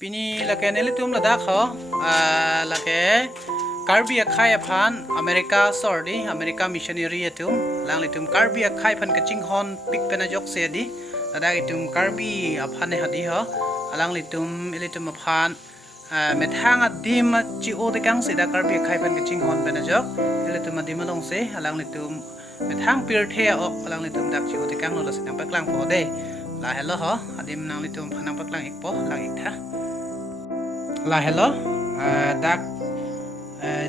Pini lake nelitum ladak ho lake Karbi Akhei aphan America sordi America Missionary atum lang litum Karbi Akhei phan kaching hon pik pena jok se di ladak itum Karbi aphan hadi ho alang litum aphan methang adim chi o de kang se da Karbi Akhei phan kaching hon pena jok litum adim long se alang litum methang pir the ok alang litum dak chi o de kang lo se nang paklang po de la hello ho adim nang litum phanang paklang ikpo lang ikha la hello dak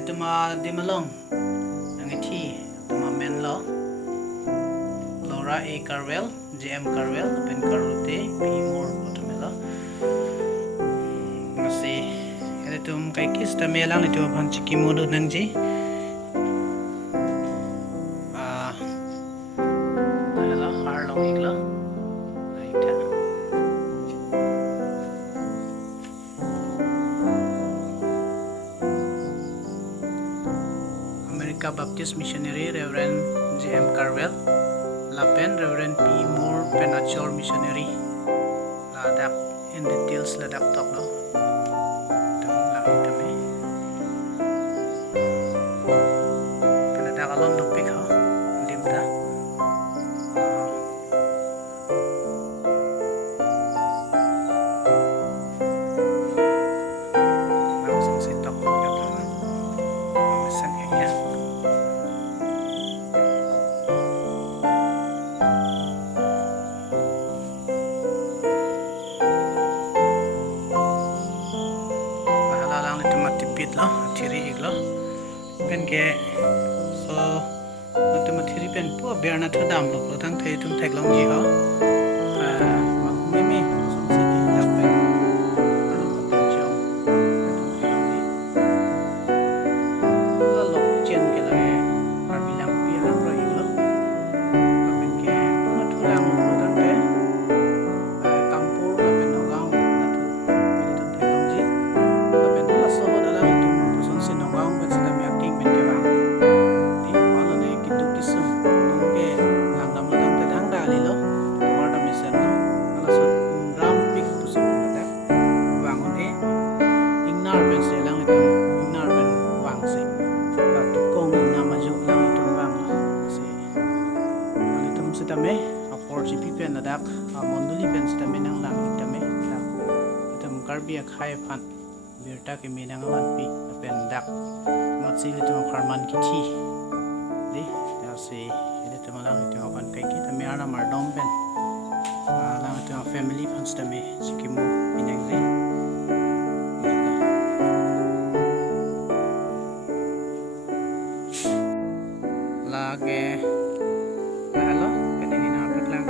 tuma dimalong ang iti tuma menlo Laura A Carvel GM Carvel pen Carute P.E Moore otomelo masih ada tum kai kis tamelang itu aphan chiki modu nangji hello harlong iglo American Baptist Missionary Reverend J.M. Carvel Lapen Reverend P.E Moore Penachor Missionary Ladak in details ladak talk no tung lagi tame Pinadak along topik ho dimta langsung si talk pen ke so matemathiri pen po berna thadam lo thang thei tum thek long ji ho mimi som si ki da pen pen chong la lo chen ke la Karbi lang pi lang ro iglo pen ke na thu lang lo thang te kampur la pen no gaung na thu pen tum thek long ji la pen la so ho da lang tum son sin no gaung pen sa mi acting pen ke bang di wala ne kitu kisum nung ke lang dam lo thang te thang da li lo tumar da mission no ala so ram pik pusi pulata wang on e ignar pen se lang tum ignar pen wang se la tu kong na ma jo lang tum wang se lang tum se tame apor chi pi pen na dak monduli pen se tame nang lang itame dak tum Karbi Akhei phan birta keme nang wan pi pen dak matsi litum kharman ki thi di ya se ile tum lang litum apan kai ki tame ana mardom pen lang litum family phan stame sikimu pinang ri lage hello kene na paklang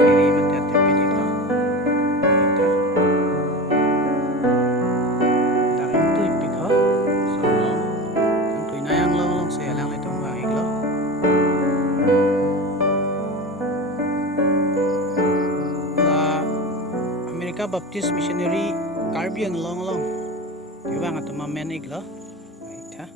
thiri mate te pini lo ita daring tu ipik ho so kan tu na yang long se lang le tum wang iglo la American Baptist Missionary Karbi ang long kewang atuma men iglo ita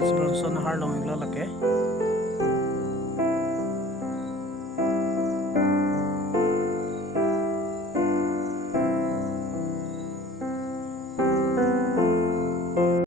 Bronson harlong iglo lake